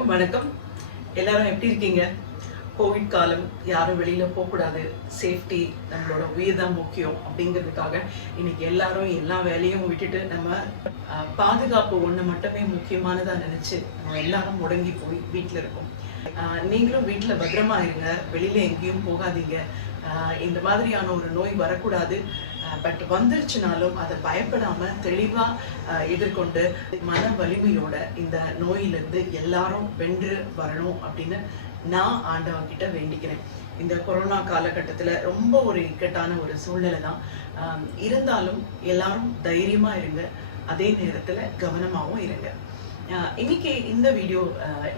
எல்லாருக்கும் வணக்கம். எல்லாரும் எப்படி இருக்கீங்க? கோவிட் காலம், யாரும் வெளியில போகக்கூடாது, சேஃப்டி, நம்மளோட உயிர் தான் முக்கியம் அப்படிங்கிறதுக்காக இன்னைக்கு எல்லாரும் எல்லா வேலையும் விட்டுட்டு நம்ம பாதுகாப்பு ஒன்று மட்டுமே முக்கியமானதா நினைச்சு நம்ம எல்லாரும் முடங்கி போய் வீட்டில் இருக்கோம். நீங்களும் வீட்டில் பத்திரமா இருங்க, வெளியில எங்கேயும் போகாதீங்க. இந்த மாதிரியான ஒரு நோய் வரக்கூடாது. பட் வந்துருச்சுனாலும் அதை பயப்படாம தெளிவா எதிர்கொண்டு மன வலிமையோட இந்த நோயிலிருந்து எல்லாரும் வென்று வரணும் அப்படின்னு நான் ஆண்டவன் கிட்ட வேண்டிக்கிறேன். இந்த கொரோனா காலகட்டத்துல ரொம்ப ஒரு இக்கட்டான ஒரு சூழ்நிலை தான் இருந்தாலும் எல்லாரும் தைரியமா இருங்க, அதே நேரத்துல கவனமாகவும் இருங்க. இன்னைக்கு இந்த வீடியோ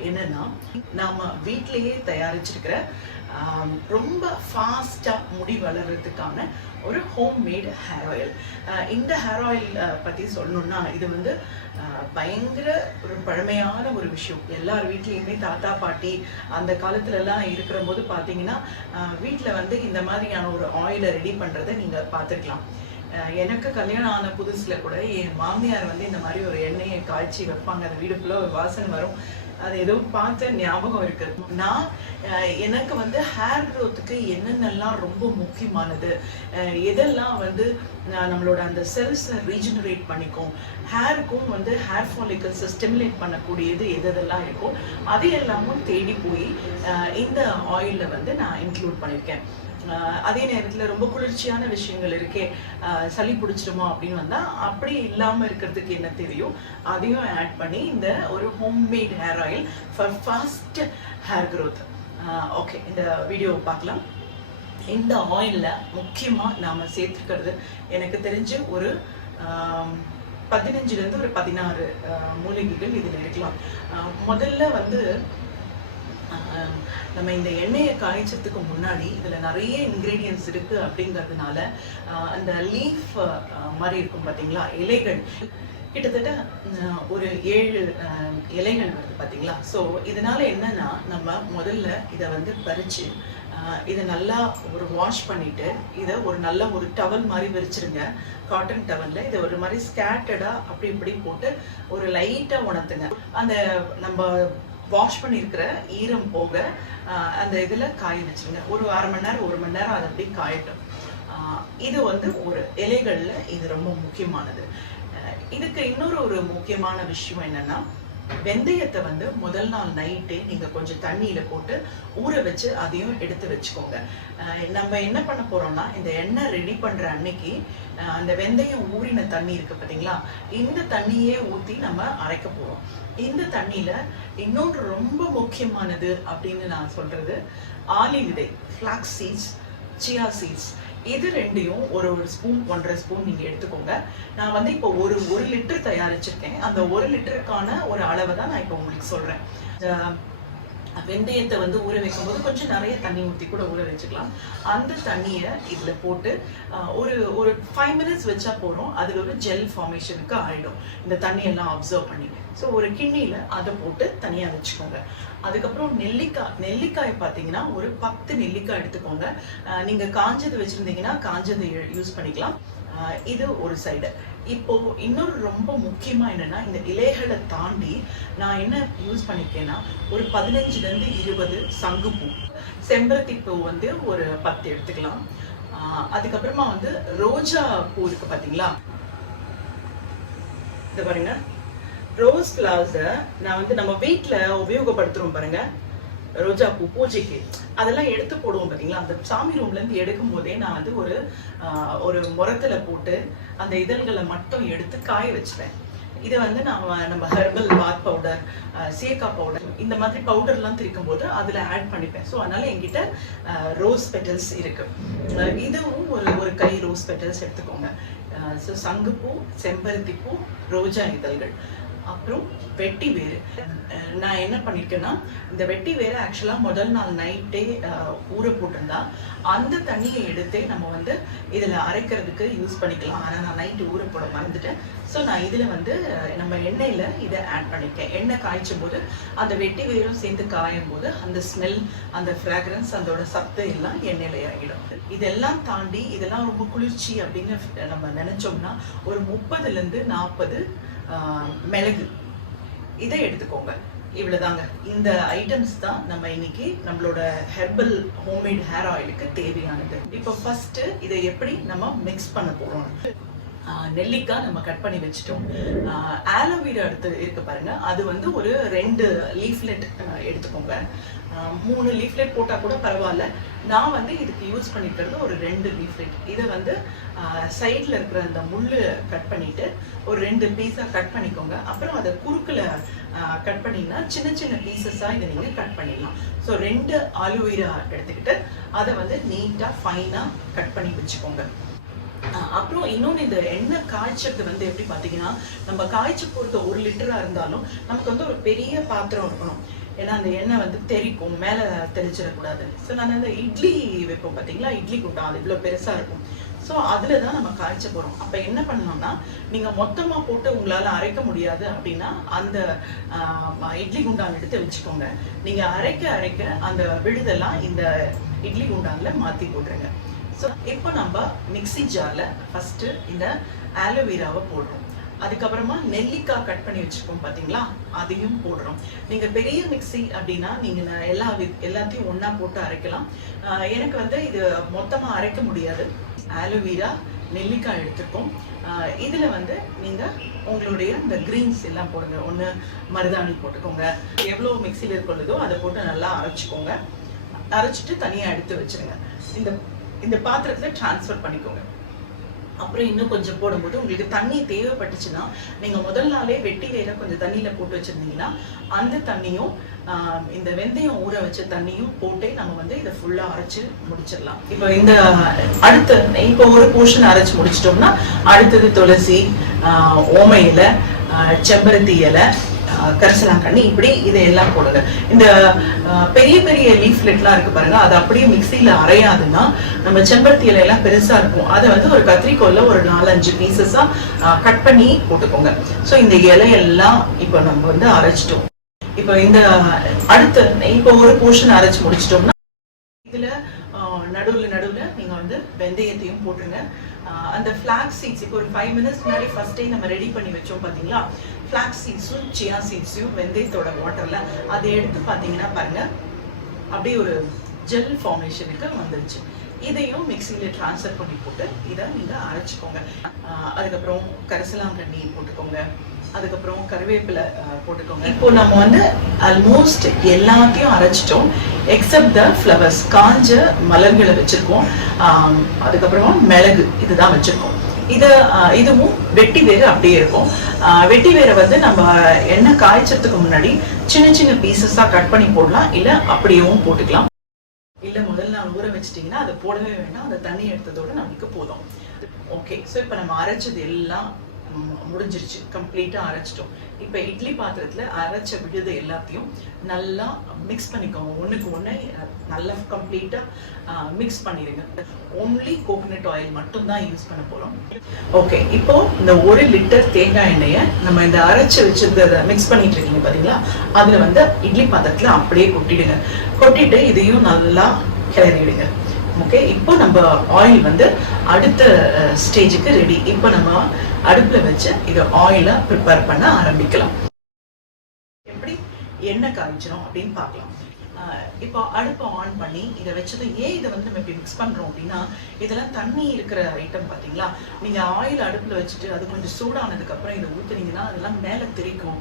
என்னன்னா, நாம வீட்டிலேயே தயாரிச்சிருக்கிற ரொம்ப ஃபாஸ்டா முடி வளர்றதுக்கான ஒரு ஹோம் மேட் ஹேர் ஆயில். இந்த ஹேர் ஆயில் பத்தி சொல்லணும்னா, இது வந்து பயங்கர ஒரு பழமையான ஒரு விஷயம். எல்லார் வீட்லேயுமே தாத்தா பாட்டி அந்த காலத்துல எல்லாம் இருக்கிற போது பார்த்தீங்கன்னா வீட்டில் வந்து இந்த மாதிரியான ஒரு ஆயிலை ரெடி பண்றதை நீங்க பார்த்துருக்கலாம். எனக்கு கல்யாணம் ஆன புதுசுல கூட என் மாமியார் வந்து இந்த மாதிரி ஒரு எண்ணெயை காய்ச்சி வைப்பாங்க. அந்த வீடு ஃபுல்லாக ஒரு வாசனை வரும். அது ஏதோ பார்த்த ஞாபகம் இருக்கு. நான் எனக்கு வந்து ஹேர் க்ரோத்துக்கு என்னென்னலாம் ரொம்ப முக்கியமானது, எதெல்லாம் வந்து நம்மளோட அந்த செல்ஸை ரீஜெனரேட் பண்ணிக்கும், ஹேருக்கும் வந்து ஹேர் ஃபாலிகல்ஸை ஸ்டிமுலேட் பண்ணக்கூடியது எதெல்லாம் இருக்கோ அது எல்லாமும் தேடி போய் இந்த ஆயிலில் வந்து நான் இன்க்ளூட் பண்ணியிருக்கேன். அதே நேரத்தில் ரொம்ப குளிர்ச்சியான விஷயங்கள் இருக்கே, சளி பிடிச்சிருமோ அப்படின்னு வந்தால் அப்படி இல்லாமல் இருக்கிறதுக்கு என்ன தெரியும் அதையும் ஆட் பண்ணி இந்த ஒரு homemade hair oil for fast hair growth. Okay, இந்த வீடியோவை பார்க்கலாம். இந்த ஆயிலில் முக்கியமாக நாம் சேர்த்துக்கிறது எனக்கு தெரிஞ்சு ஒரு 15 ஒரு 16 மூலிகைகள் இதில் இருக்கலாம். முதல்ல வந்து நம்ம இந்த எண்ணெயை காய்ச்சதுக்கு முன்னாடி இதில் நிறைய இன்க்ரீடியன்ஸ் இருக்கு அப்படிங்கிறதுனால அந்த லீஃப் மாதிரி இருக்கும் பார்த்தீங்களா, இலைகள் கிட்டத்தட்ட ஒரு 7 இலைகள் வருது பார்த்தீங்களா. ஸோ இதனால என்னன்னா, நம்ம முதல்ல இதை வந்து பறிச்சு இதை நல்லா ஒரு வாஷ் பண்ணிட்டு இதை ஒரு நல்ல ஒரு டவல் மாதிரி விரிச்சிருங்க. காட்டன் டவல்ல இதை ஒரு மாதிரி ஸ்கேட்டடா அப்படி இப்படி போட்டு ஒரு லைட்டா உணர்த்துங்க. அந்த நம்ம வாஷ் பண்ணியிருக்கிற ஈரம் போக அந்த இதில் காய வச்சுருங்க. ஒரு அரை மணி நேரம் 1 மணி நேரம் அது அப்படி காயட்டும். இது வந்து ஒரு இலைகளில் இது ரொம்ப முக்கியமானது. இதுக்கு இன்னொரு ஒரு முக்கியமான விஷயம் என்னன்னா, வெந்தயத்தை வந்து முதல் நாள் நைட்டே நீங்கள் கொஞ்சம் தண்ணியில் போட்டு ஊற வச்சு அதையும் எடுத்து வச்சுக்கோங்க. நம்ம என்ன பண்ண போகிறோம்னா, இந்த எண்ணெய் ரெடி பண்ணுற அன்னைக்கு அந்த வெந்தயம் ஊறின தண்ணி இருக்குது பார்த்தீங்களா, இந்த தண்ணியே ஊற்றி நம்ம அரைக்க போகிறோம். இந்த தண்ணியில் இன்னொன்று ரொம்ப முக்கியமானது அப்படின்னு நான் சொல்கிறது, ஆலி விதை, ஃப்ளாக்ஸ் சீட்ஸ், சியா சீட்ஸ், இது ரெண்டையும் ஒரு ஸ்பூன் 1.5 ஸ்பூன் நீங்கள் எடுத்துக்கோங்க. நான் வந்து இப்போ ஒரு லிட்டர் தயாரிச்சிருக்கேன். அந்த 1 லிட்டருக்கான ஒரு அளவை தான் நான் இப்போ உங்களுக்கு சொல்கிறேன். வெந்தயத்தை வந்து ஊற வைக்கும்போது கொஞ்சம் நிறைய தண்ணி ஊற்றி கூட ஊற வச்சுக்கலாம். அந்த தண்ணியை இதில் போட்டு ஒரு 5 மினிட்ஸ் வச்சா போகிறோம். அதில் ஒரு ஜெல் ஃபார்மேஷனுக்கு ஆகிடும், இந்த தண்ணியெல்லாம் அப்சர்வ் பண்ணி. ஸோ ஒரு கிண்ணியில் அதை போட்டு தனியாக வச்சுக்கோங்க. அதுக்கப்புறம் நெல்லிக்காய் பார்த்தீங்கன்னா ஒரு 10 நெல்லிக்காய் எடுத்துக்கோங்க. நீங்கள் காஞ்சது வச்சுருந்தீங்கன்னா காஞ்சதை யூஸ் பண்ணிக்கலாம். இது ஒரு சைடு. இப்போ இன்னொரு ரொம்ப முக்கியமா என்னன்னா, இந்த இலைகளை தாண்டி நான் என்ன யூஸ் பண்ணிருக்கேன்னா, ஒரு 15 20 சங்குப்பூ, செம்பருத்தி பூ வந்து ஒரு 10 எடுத்துக்கலாம். அதுக்கப்புறமா வந்து ரோஜா பூ இருக்கு பாத்தீங்களா, இது பாருங்க. ரோஸ் ஃபிளவர்ஸை நான் வந்து நம்ம வீட்டுல உபயோகப்படுத்துறோம் பாருங்க, ரோஜா பூ பூஜைக்கு அதெல்லாம் எடுத்து போடுவோம் பார்த்தீங்களா. அந்த சாமி ரூம்ல இருந்து எடுக்கும் போதே நான் வந்து ஒரு முரத்துல போட்டு அந்த இதழ்களை மட்டும் எடுத்து காய வச்சுப்பேன். இதை வந்து நம்ம ஹெர்பல் பாத் பவுடர், சேக்கா பவுடர், இந்த மாதிரி பவுடர்லாம் திரிக்கும் போது அதில் ஆட் பண்ணிப்பேன். ஸோ அதனால என்கிட்ட ரோஸ் பெட்டல்ஸ் இருக்கு. இதுவும் ஒரு கை ரோஸ் பெட்டல்ஸ் எடுத்துக்கோங்க. ஸோ சங்குப்பூ, செம்பருத்தி பூ, ரோஜா இதழ்கள், அப்புறம் வெட்டி வேறு. நான் என்ன பண்ணிருக்கேன்னா, இந்த வெட்டி வேறு ஆக்சுவலாக முதல் நாள் நைட்டே ஊற போட்டிருந்தா அந்த தண்ணியை எடுத்தே நம்ம வந்து இதில் அரைக்கிறதுக்கு யூஸ் பண்ணிக்கலாம். ஆனால் நான் நைட்டு ஊற போட மறந்துட்டேன். ஸோ நான் இதில் வந்து நம்ம எண்ணெயில் இதை ஆட் பண்ணியிருக்கேன். எண்ணெய் காய்ச்சும் போது அந்த வெட்டி வேரும் சேர்ந்து காயும் போது அந்த ஸ்மெல், அந்த ஃப்ராக்ரன்ஸ், அதோட சத்து எல்லாம் எண்ணெயில் ஆகிடும். இதெல்லாம் தாண்டி இதெல்லாம் ரொம்ப குளிர்ச்சி அப்படின்னு நம்ம நினைச்சோம்னா ஒரு 30 to 40 மிளகு இதை எடுத்துக்கோங்க. இவ்வளவுதாங்க. இந்த ஐட்டம்ஸ் தான் நம்ம இன்னைக்கு நம்மளோட ஹெர்பல் ஹோம்மேட் ஹேர் ஆயிலுக்கு தேவையானது. இப்போ ஃபர்ஸ்ட் இதை எப்படி நம்ம மிக்ஸ் பண்ண போறோம். நெல்லிக்காய் நம்ம கட் பண்ணி வச்சுட்டோம். ஆலோவேரா எடுத்து இருக்கு பாருங்க, அது வந்து ஒரு 2 லீஃப்லெட் எடுத்துக்கோங்க. 3 லீஃப்லெட் போட்டா கூட பரவாயில்ல. நான் வந்து இதுக்கு யூஸ் பண்ணிக்கிறது ஒரு 2 லீஃப்லெட். இதை வந்து சைட்ல இருக்கிற அந்த முள்ளு கட் பண்ணிட்டு ஒரு 2 பீஸா கட் பண்ணிக்கோங்க. அப்புறம் அதை குறுக்குல கட் பண்ணீங்கன்னா சின்ன சின்ன பீசஸா இதை நீங்க கட் பண்ணிடலாம். ஸோ 2 ஆலோவேரா எடுத்துக்கிட்டு அதை வந்து நீட்டா ஃபைனா கட் பண்ணி வச்சுக்கோங்க. அப்புறம் இன்னொன்று, இந்த எண்ணெய் காய்ச்சது வந்து எப்படி பார்த்தீங்கன்னா, நம்ம காய்ச்சி போகிறது 1 லிட்டரா இருந்தாலும் நமக்கு வந்து ஒரு பெரிய பாத்திரம் இருக்கணும். ஏன்னா அந்த எண்ணெய் வந்து தெறிக்கும், மேலே தெளிச்சிடக்கூடாது. ஸோ நான் அந்த இட்லி வைப்போம் பார்த்தீங்களா, இட்லி கூட்டம் அது இவ்வளோ பெருசாக இருக்கும். ஸோ அதில் தான் நம்ம காய்ச்ச போகிறோம். அப்போ என்ன பண்ணணும்னா, நீங்கள் மொத்தமாக போட்டு உங்களால் அரைக்க முடியாது அப்படின்னா அந்த இட்லி குண்டான் எடுத்து வச்சுக்கோங்க. நீங்கள் அரைக்க அந்த விழுதெல்லாம் இந்த இட்லி குண்டானில் மாற்றி போட்டுருங்க. ஸோ இப்போ நம்ம மிக்ஸி ஜார்ல ஃபர்ஸ்ட் இந்த ஆலோவேராவை போடுறோம். அதுக்கப்புறமா நெல்லிக்காய் கட் பண்ணி வச்சுக்கோம் பார்த்தீங்களா, அதையும் போடுறோம். நீங்க பெரிய மிக்ஸி அப்படின்னா நீங்க எல்லாத்தையும் ஒண்ணா போட்டு அரைக்கலாம். எனக்கு வந்து இது மொத்தமா அரைக்க முடியாது. ஆலோவேரா, நெல்லிக்காய் எடுத்துக்கோம். இதுல வந்து நீங்க உங்களுடைய இந்த கிரீன்ஸ் எல்லாம் போடுங்க. ஒன்று மருதாணி போட்டுக்கோங்க. எவ்வளோ மிக்சியில் இருக்கிறதோ அதை போட்டு நல்லா அரைச்சிக்கோங்க. அரைச்சிட்டு தனியா எடுத்து வச்சிருங்க. இந்த பாத்திரத்துல டிரான்ஸ்ஃபர் பண்ணிக்கோங்க. அப்புறம் இன்னும் கொஞ்சம் போடும்போது உங்களுக்கு தண்ணி தேவைப்பட்டுச்சுன்னா நீங்க முதல் நாளே வெட்டி வேற கொஞ்சம் தண்ணியில போட்டு வச்சிருந்தீங்கன்னா அந்த தண்ணியும் இந்த வெந்தயம் ஊற வச்ச தண்ணியும் போட்டே நம்ம வந்து இதை ஃபுல்லா அரைச்சு முடிச்சிடலாம். இப்போ இந்த அடுத்து இப்போ ஒரு போர்ஷன் அரைச்சு முடிச்சிட்டோம்னா அடுத்தது துளசி, ஓம இலை, செம்பருத்தி இலை, கரிசலாங்கண்ணி, இப்படி இதையெல்லாம் போடுங்க. இந்த பெரிய பெரிய லீஃப்லெட்லாம் இருக்கு பாருங்க, அது அப்படியே மிக்சியில அரையாதுன்னா நம்ம செம்பருத்தி இலையெல்லாம் பெருசா இருக்கும், அதை வந்து ஒரு கத்திரிக்கோல்ல ஒரு 4-5 பீசஸா கட் பண்ணி போட்டுக்கோங்க. ஸோ இந்த இலையெல்லாம் இப்போ நம்ம வந்து அரைச்சிட்டோம். இப்போ இந்த அடுத்து இப்போ ஒரு போர்ஷன் அரைச்சு முடிச்சிட்டோம்னா இதுல நடுவுல நீங்க வந்து வெந்தயத்தையும் போட்டுருங்க. அந்த ஃபிளாக்ஸ் சீட்ஸ் இப்போ ஒரு 5 மினிட்ஸ் முன்னாடி ஃபர்ஸ்ட் டே நம்ம ரெடி பண்ணி வச்சோம் பாத்தீங்களா, ஃபிளாக்ஸ் சீட்ஸும் சியா சீட்ஸையும் வெந்தயத்தோட வாட்டர்ல அதை எடுத்து பாத்தீங்கன்னா பாருங்க அப்படியே ஒரு ஜெல் ஃபார்மேஷனுக்கு வந்துருச்சு. இதையும் மிக்சியில டிரான்ஸ்ஃபர் பண்ணி போட்டு இதை நீங்க அரைச்சிக்கோங்க. அதுக்கப்புறம் கரிசலாங்கண்ணி போட்டுக்கோங்க. அதுக்கப்புறம் கருவேப்பிலை போட்டுக்கோங்க. இப்போ நம்ம வந்து ஆல்மோஸ்ட் எல்லாத்தையும் அரைச்சிட்டோம் எக்ஸப்ட் த ஃப்ளவர்ஸ். காஞ்ச மலர்களை வச்சிருக்கோம். அதுக்கப்புறமா மிளகு இதுதான் வச்சிருக்கோம். இதுவும் வெட்டி வேறு அப்படியே இருக்கும். வெட்டி வேரை வந்து நம்ம எண்ணெய் காய்ச்சறதுக்கு முன்னாடி சின்ன சின்ன பீசஸா கட் பண்ணி போடலாம், இல்ல அப்படியேவும் போட்டுக்கலாம். இல்ல முதல்ல நான் ஊற வச்சிட்டீங்கன்னா அதை போடவே வேண்டாம், அந்த தண்ணி எடுத்ததோட நமக்கு போதும். ஓகே, ஸோ இப்போ நம்ம அரைச்சது எல்லாம் முடிஞ்சிருச்சு, கம்ப்ளீட்டா அரைச்சிட்டோம். இப்ப இட்லி பாத்திரத்துல அரைச்ச விழுது எல்லாத்தையும் நல்லா மிக்ஸ் பண்ணிக்கோங்க. ஒண்ணுக்கு ஒண்ணு நல்லா கம்ப்ளீட்டா மிக்ஸ் பண்ணிடுங்க. ஒன்லி கோகனட் ஆயில் மட்டும் தான் யூஸ் பண்ண போறோம். ஓகே, இப்போ இந்த 1 லிட்டர் தேங்காய் எண்ணெய நம்ம இந்த அரைச்சு வச்சிருந்த மிக்ஸ் பண்ணிட்டு இருக்கீங்க பாத்தீங்களா, அதுல வந்து இட்லி பாத்திரத்துல அப்படியே கொட்டிடுங்க. கொட்டிட்டு இதையும் நல்லா கிளறிடுங்க. ஓகே, இப்போ நம்ம ஆயில் வந்து அடுத்த ஸ்டேஜுக்கு ரெடி. இப்போ நம்ம அடுப்புல வச்சு இதை ஆயிலை ப்ரிப்பேர் பண்ண ஆரம்பிக்கலாம். எப்படி எண்ணெய் காய்ச்சணும் அப்படின்னு பார்க்கலாம். இப்போ அடுப்பை ஆன் பண்ணி இதை வச்சது ஏன் இதை வந்து நம்ம இப்படி மிக்ஸ் பண்றோம் அப்படின்னா, இதெல்லாம் தண்ணி இருக்கிற ஐட்டம் பாத்தீங்களா. நீங்க ஆயில் அடுப்புல வச்சுட்டு அது கொஞ்சம் சூடானதுக்கு அப்புறம் இதை ஊத்துனீங்கன்னா அதெல்லாம் மேல தெரிக்கும்,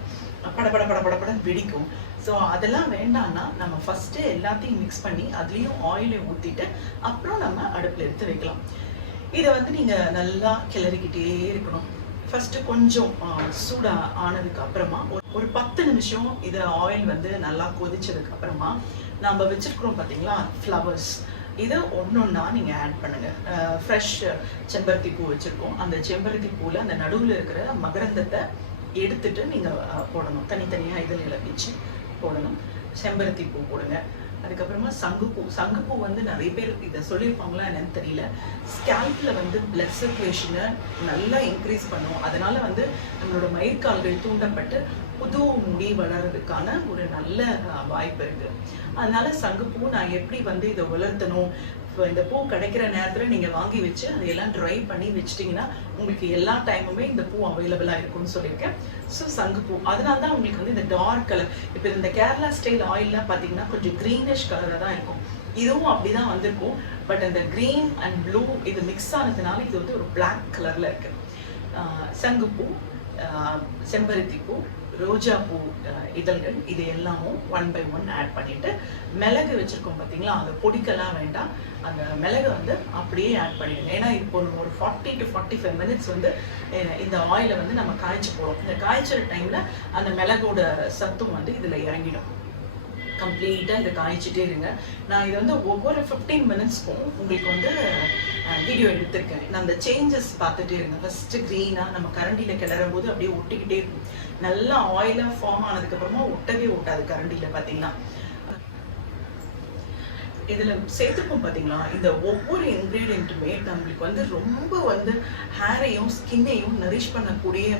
படபடன்னு வெடிக்கும். ஸோ அதெல்லாம் வேண்டாம்னா நம்ம ஃபர்ஸ்ட் எல்லாத்தையும் மிக்ஸ் பண்ணி அதுலயும் ஆயிலை ஊத்திட்டு அப்புறம் நம்ம அடுப்புல எடுத்து வைக்கலாம். இதை வந்து நீங்க நல்லா கிளறிக்கிட்டே இருக்கணும். ஃபர்ஸ்ட் கொஞ்சம் சூடா ஆனதுக்கு அப்புறமா ஒரு 10 நிமிஷம் இதை ஆயில் வந்து நல்லா கொதிச்சதுக்கு அப்புறமா நம்ம வச்சிருக்கிறோம் பாத்தீங்களா ஃப்ளவர்ஸ், இதை ஒன்னொன்னா நீங்க ஆட் பண்ணுங்க. ஃப்ரெஷ் செம்பருத்தி பூ வச்சிருக்கோம். அந்த செம்பருத்தி பூல அந்த நடுவுல இருக்கிற மகரந்தத்தை எடுத்துட்டு நீங்க போடணும். தனித்தனியா இதில் வச்சு போடணும். செம்பருத்தி பூ போடுங்க. அதுக்கப்புறமா சங்குப்பூ வந்து நிறைய பேர் இதை சொல்லியிருப்பாங்களா என்னன்னு தெரியல. ஸ்கேல்ப்ல வந்து பிளட் சர்க்குலேஷனை நல்லா இன்க்ரீஸ் பண்ணும். அதனால வந்து நம்மளோட மயிர்கால்கள் தூண்டப்பட்டு புது முடி வளர்றதுக்கான ஒரு நல்ல வாய்ப்பு இருக்கு. அதனால சங்குப்பூ நான் எப்படி வந்து இதை வளர்த்தணும், இந்த பூ கிடைக்கிற நேரத்துல நீங்க வாங்கி வச்சு அதையெல்லாம் ட்ரை பண்ணி வச்சிட்டீங்கன்னா உங்களுக்கு எல்லா டைமுமே இந்த பூ அவைலபிளா இருக்கும்னு சொல்லியிருக்கேன். ஸோ சங்குப்பூ, அதனால தான் உங்களுக்கு வந்து இந்த டார்க் கலர். இப்போ இந்த கேரளா ஸ்டைல் ஆயில்லாம் பார்த்தீங்கன்னா கொஞ்சம் க்ரீனிஷ் கலராக தான் இருக்கும். இதுவும் அப்படிதான் வந்திருக்கும். பட் அந்த கிரீன் அண்ட் ப்ளூ இது மிக்ஸ் ஆனதுனால இது வந்து ஒரு பிளாக் கலர்ல இருக்கு. சங்குப்பூ, செம்பருத்தி பூ, ரோஜா பூ இதழ்கள் இது எல்லாமும் 1 by 1 ஆட் பண்ணிட்டு, மிளகு வச்சிருக்கோம் பார்த்தீங்களா, அதை பொடிக்கலாம் வேண்டாம், அந்த மிளகு வந்து அப்படியே ஆட் பண்ணிடுங்க. ஏன்னா இப்போ ஒரு 40 to 45 மினிட்ஸ் வந்து இந்த ஆயிலை வந்து நம்ம காய்ச்சி போடுறோம். இந்த காய்ச்சல் டைம்ல அந்த மிளகோட சத்தும் வந்து இதுல இறங்கிடும். கம்ப்ளீட்டா இதை காய்ச்சிட்டே இருங்க. நான் இது வந்து ஒவ்வொரு 15 மினிட்ஸ்க்கும் உங்களுக்கு வந்து வீடியோ எடுத்திருக்கேன். நான் அந்த சேஞ்சஸ் பார்த்துட்டே இருங்க. ஃபர்ஸ்ட் க்ரீனா நம்ம கரண்டியில கிளறும் போது அப்படியே ஒட்டிக்கிட்டே இருக்கும். நல்லா ஆயிலா ஃபார்ம் ஆனதுக்கு அப்புறமா ஒட்டவே ஒட்டாது கரண்டியில பாத்தீங்கன்னா. இதுல சேர்த்துப்போம் பாத்தீங்களா, இந்த ஒவ்வொரு இன்கிரீடியன்ட்டுமே நம்மளுக்கு வந்து ரொம்ப வந்து ஹேரையும் ஸ்கின்னையும் நரிஷ் பண்ணக்கூடிய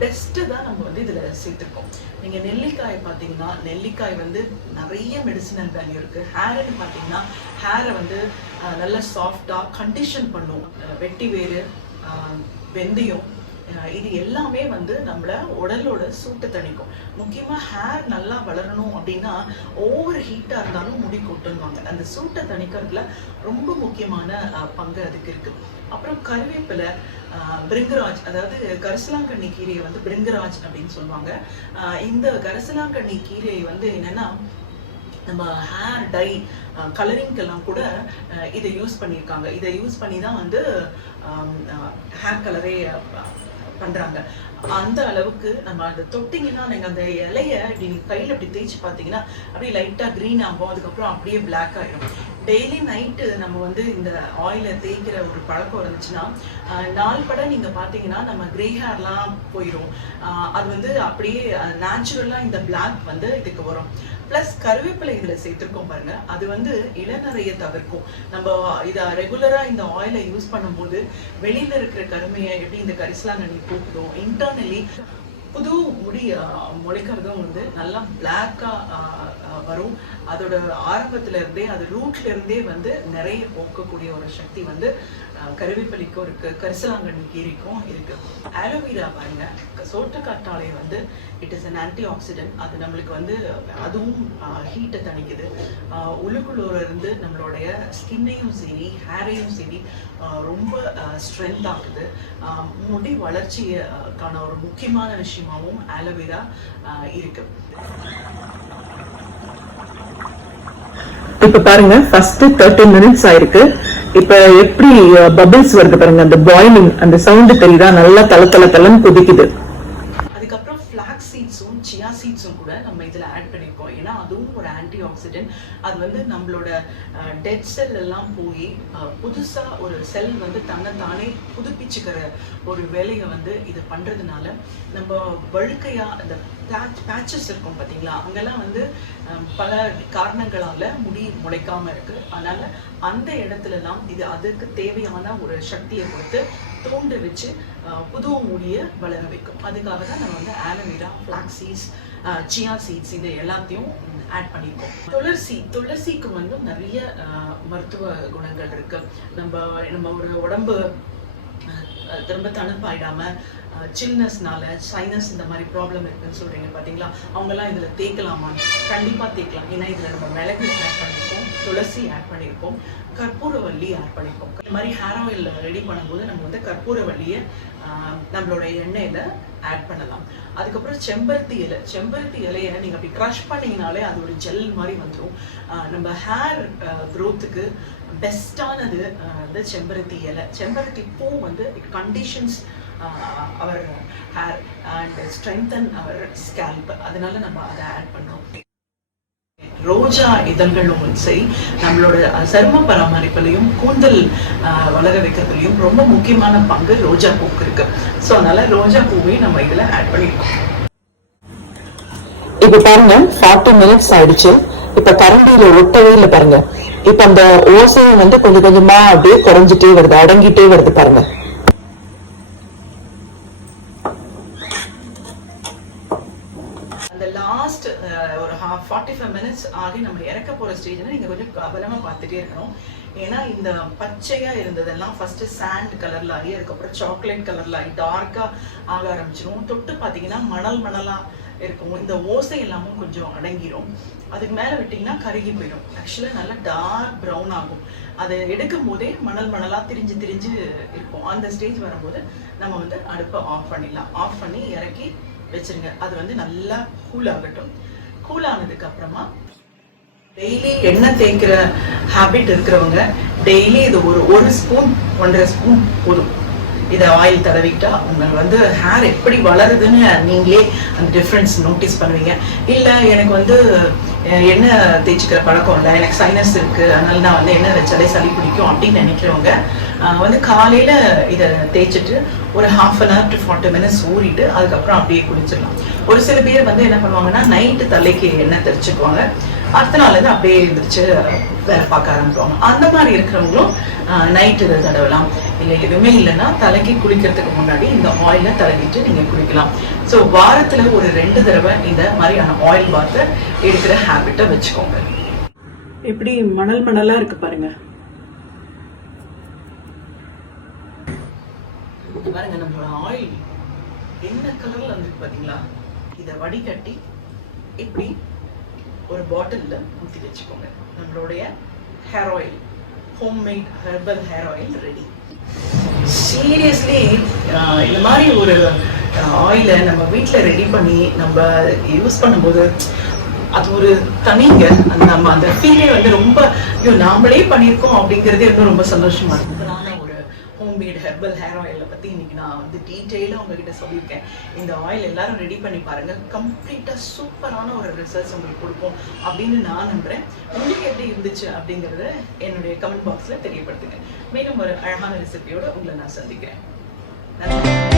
பெஸ்ட்டு தான் நம்ம வந்து இதுல சேர்த்துருக்கோம். நீங்க நெல்லிக்காய் பார்த்தீங்கன்னா, நெல்லிக்காய் வந்து நிறைய மெடிசினல் வேல்யூ இருக்கு. ஹேர்னு பார்த்தீங்கன்னா ஹேரை வந்து நல்லா சாஃப்டா கண்டிஷன் பண்ணும். வெட்டி வேறு, வெந்தயம், இது எல்லாமே வந்து நம்மள உடலோட சூட்டை தணிக்கும். முக்கியமா ஹேர் நல்லா வளரணும் அப்படின்னா ஓவர் ஹீட்டா இருந்தாலும் முடி கொட்டுவாங்க. அந்த சூட்டை தணிக்கிறதுல ரொம்ப முக்கியமான பங்கு அதுக்கு இருக்கு. அப்புறம் கருவேப்பிலை, பிரிங்கராஜ், அதாவது கரிசலாங்கண்ணி கீரையை வந்து பிரிங்கராஜ் அப்படின்னு சொல்லுவாங்க. இந்த கரிசலாங்கண்ணி கீரையை வந்து என்னன்னா நம்ம ஹேர் டை கலரிங்கெல்லாம் கூட இதை யூஸ் பண்ணியிருக்காங்க. இதை யூஸ் பண்ணி தான் வந்து ஹேர் கலரே பண்றாங்க. அந்த அளவுக்கு நம்ம அதை தொட்டிங்கன்னா நீங்க அந்த இலைய இப்படி கையில அப்படி தேய்ச்சி பார்த்தீங்கன்னா அப்படியே லைட்டா கிரீன் ஆகும். அதுக்கப்புறம் அப்படியே பிளாக் ஆயிடும். டெய்லி நைட்டு நம்ம வந்து இந்த ஆயிலை தேய்க்கிற ஒரு பழக்கம் இருந்துச்சுன்னா நாள் பட நீங்க பாத்தீங்கன்னா நம்ம கிரே ஹேர்லாம் போயிடும். அது வந்து அப்படியே நேச்சுரலா இந்த பிளாக் வந்து இதுக்கு வரும். பிளஸ் கருவேப்பிலை இதுல சேர்த்திருக்கோம் பாருங்க, அது வந்து இளநரையை தவிர்க்கும். நம்ம இதை ரெகுலரா இந்த ஆயிலை யூஸ் பண்ணும்போது வெளியில இருக்கிற கருமையை எப்படி இந்த கரிசலாங்கண்ணி போக்குடும், இன்டர்னலி புது முடி முளைக்கிறதும் வந்து நல்லா பிளாக்கா வரும். அதோட ஆரம்பத்துல இருந்தே, அது ரூட்ல இருந்தே வந்து நிறைய போக்கக்கூடிய ஒரு சக்தி வந்து கருவேப்பிலைக்கும் இருக்கு, கரிசலாங்கண்ணி கீரைக்கும் இருக்கு. ஆலோவேரா பாருங்க, சோற்றுக்காற்றாழை வந்து it is an anti accident. அது நம்மளுக்கு வந்து அதுவும் ஹீட்டை தணிக்குது. உள்ளுக்குள்ளோர இருந்து நம்மளுடைய ஸ்கின்னையும் சரி ஹேரையும் சரி ரொம்ப ஸ்ட்ரென்த் ஆகுது. முடி வளர்ச்சிக்கான ஒரு முக்கியமான விஷயமாகவும் ஆலோவேரா இருக்கு. இப்ப பாருங்க, ஃபர்ஸ்ட் 30 மினிட்ஸ் ஆயிருக்கு. இப்ப எப்படி பபிள்ஸ் வருது பாருங்க, அந்த பாயிலிங் அந்த சவுண்ட் தெரியுதா, நல்லா தளன்னு கொதிக்குது. அதுக்கப்புறம் ஃபிளாக்ஸ் சீட்ஸும் சியா சீட்ஸும் கூட நம்ம இதுல ஆட் பண்ணிருக்கோம். ஏன்னா அதுவும் ஒரு ஆன்டி ஆக்சிடென்ட். அது வந்து நம்மளோட டெட் செல் எல்லாம் போய் புதுசா ஒரு செல் வந்து தன்னைத்தானே புதுப்பிச்சுக்கிற ஒரு வேலையை வந்து இது பண்றதுனால நம்ம வழுக்கையா அந்த பேச்சஸ் இருக்கும் பார்த்தீங்களா, அங்கெல்லாம் வந்து பல காரணங்களால முடி முளைக்காம இருக்கு. அதனால அந்த இடத்துலலாம் இது அதுக்கு தேவையான ஒரு சக்தியை கொடுத்து தூண்டு வச்சு புது முடியை வளர வைக்கும். அதுக்காக தான் நம்ம வந்து aloe vera, flax seeds, chia seeds இது எல்லாத்தையும் ஆட் பண்ணிருக்கோம். துளசிக்கு வந்து நிறைய மருத்துவ குணங்கள் இருக்கு. நம்ம ஒரு உடம்பு திரும்ப தணுப்பாயிடாம சில்னஸ்னால சைனஸ் இந்த மாதிரி ப்ராப்ளம் இருக்குன்னு சொல்றீங்க பாத்தீங்களா, அவங்கெல்லாம் இதுல தேய்க்கலாமா? கண்டிப்பா தேய்க்கலாம். ஏன்னா இதுல நம்ம மிளகு ஆட் பண்ணிருக்கோம், துளசி ஆட் பண்ணிருக்கோம், கற்பூரவள்ளி ஆட் பண்ணிருக்கோம். இந்த மாதிரி ஹேர் ஆயில் ரெடி பண்ணும்போது நம்ம வந்து கற்பூரவள்ளியை நம்மளோட எண்ணெயில ஆட் பண்ணலாம். அதுக்கப்புறம் செம்பருத்தி இலையை நீங்க அப்படி க்ரஷ் பண்ணீங்கனாலே அது ஒரு ஜெல் மாதிரி வந்துடும். நம்ம ஹேர் க்ரோத்துக்கு பெஸ்டானது வந்து செம்பருத்தி இலை. செம்பருத்தி பூ வந்து it conditions our hair and strengthen our scalp. அதனால நம்ம அதை ஆட் பண்ணோம். ரோஜா இதழ்களும் சரி, நம்மளோட சரும பராமரிப்புலையும் கூந்தல் வளர வைக்கிறதுலையும் ரொம்ப முக்கியமான பங்கு ரோஜா பூக்கு இருக்கு. ஸோ அதனால ரோஜா பூவையும் நம்ம இதுல ஆட் பண்ணிருக்கோம். இப்ப பாருங்க 40 மினிட்ஸ் ஆயிடுச்சு. இப்ப கரண்டியில ஒட்டவே இல்லை பாருங்க. இப்ப அந்த ஓசையும் வந்து கொஞ்சம் கொஞ்சமா அப்படியே குறைஞ்சிட்டே வருது, அடங்கிட்டே வருது பாருங்க. அந்த லாஸ்ட் ஒரு 45 மினிட்ஸ் ஆகி நம்ம இறக்க போற ஸ்டேஜ்ல நீங்க கொஞ்சம் கவனமா பார்த்துட்டே இருக்கணும். ஏன்னா இந்த பச்சையா இருந்ததெல்லாம் ஃபர்ஸ்ட் சாண்ட் கலர்ல ஆகி அதுக்கப்புறம் சாக்லேட் கலர்ல ஆகி டார்க்கா ஆக ஆரம்பிச்சிடும். தொட்டு பார்த்தீங்கன்னா மணல் மணலா இருக்கும். இந்த ஓசை எல்லாமும் கொஞ்சம் அடங்கிரும். அதுக்கு மேல விட்டீங்கன்னா கருகி போயிடும். ஆக்சுவலா நல்லா டார்க் ப்ரௌன் ஆகும். அதை எடுக்கும் போதே மணல் மணலா திரிஞ்சு திரிஞ்சு இருக்கும். அந்த ஸ்டேஜ் வரும்போது நம்ம வந்து அடுப்பை ஆஃப் பண்ணிடலாம். ஆஃப் பண்ணி இறக்கி வச்சிருங்க. அது வந்து நல்லா கூல் ஆகட்டும். கூல் ஆனதுக்கு அப்புறமா டெய்லி எண்ணெய் தேய்க்கிற ஹேபிட் இருக்கிறவங்க டெய்லி இது ஒரு ஸ்பூன் 1.5 ஸ்பூன் போதும். இதை ஆயில் தடவிட்டா உங்களுக்கு வந்து ஹேர் எப்படி வளருதுன்னு நீங்களே அந்த டிஃப்ரென்ஸ் நோட்டீஸ் பண்ணுவீங்க. இல்லை எனக்கு வந்து எண்ணெய் தேய்ச்சிக்கிற பழக்கம் இல்லை, எனக்கு சைனஸ் இருக்கு, அதனால நான் வந்து எண்ணெய் வச்சாலே சளி பிடிக்கும் அப்படின்னு நினைக்கிறவங்க வந்து காலையில இதை தேய்ச்சிட்டு ஒரு 1/2 hour to 40 minutes ஊறிட்டு அதுக்கப்புறம் அப்படியே குளிச்சிடலாம். ஒரு சில பேர் வந்து என்ன பண்ணுவாங்கன்னா நைட்டு தலைக்கு எண்ணெய் தெரிச்சுக்குவாங்க, அடுத்த நாள் வந்து அப்படியே எழுந்திரிச்சு வேலை பார்க்க ஆரம்பிப்பாங்க. அந்த மாதிரி இருக்கிறவங்களும் நைட்டு இதை தடவலாம். இல்லை எதுவுமே இல்லைன்னா தலைக்கு குளிக்கிறதுக்கு முன்னாடி இந்த ஆயிலை தடவிட்டு நீங்க குளிக்கலாம். ஸோ வாரத்துல ஒரு 2 தடவை இந்த மாதிரியான ஆயில் பாத்தை எடுக்கிற ஹேபிட்டை வச்சுக்கோங்க. எப்படி மணல் மணலா இருக்கு பாருங்க. பாருங்க நம்மளோட ஆயில் என்ன கலர்ல வந்துருக்கு பாத்தீங்களா? இதை வடிகட்டி இப்படி ஒரு பாட்டில்ல ஊற்றி வச்சுக்கோங்க. நம்மளுடைய hair oil, homemade herbal hair oil ready. Seriously இந்த மாதிரி ஒரு ஆயிலை நம்ம வீட்டில் ரெடி பண்ணி நம்ம யூஸ் பண்ணும்போது அது ஒரு தனிங்க. நம்ம அந்த ஃபீலே வந்து ரொம்ப நாமளே பண்ணியிருக்கோம் அப்படிங்கிறதே இன்னும் ரொம்ப சந்தோஷமா இருக்கும். ஒரு ஹோம்மேட் ஹெர்பல் ஹேர் ஆயிலை பற்றி இன்னைக்கு நான் வந்து டீட்டெயிலாக உங்ககிட்ட சொல்லியிருக்கேன். இந்த ஆயில் எல்லாரும் ரெடி பண்ணி பாருங்க. கம்ப்ளீட்டாக சூப்பரான ஒரு ரிசல்ட்ஸ் உங்களுக்கு கொடுக்கும் அப்படின்னு நான் நம்புறேன். உங்களுக்கு எப்படி இருந்துச்சு அப்படிங்கிறத என்னுடைய கமெண்ட் பாக்ஸில் தெரியப்படுத்துங்க. மேலும் ஒரு அழகான ரெசிபியோட உங்களை நான் சந்திக்கிறேன். நன்றி.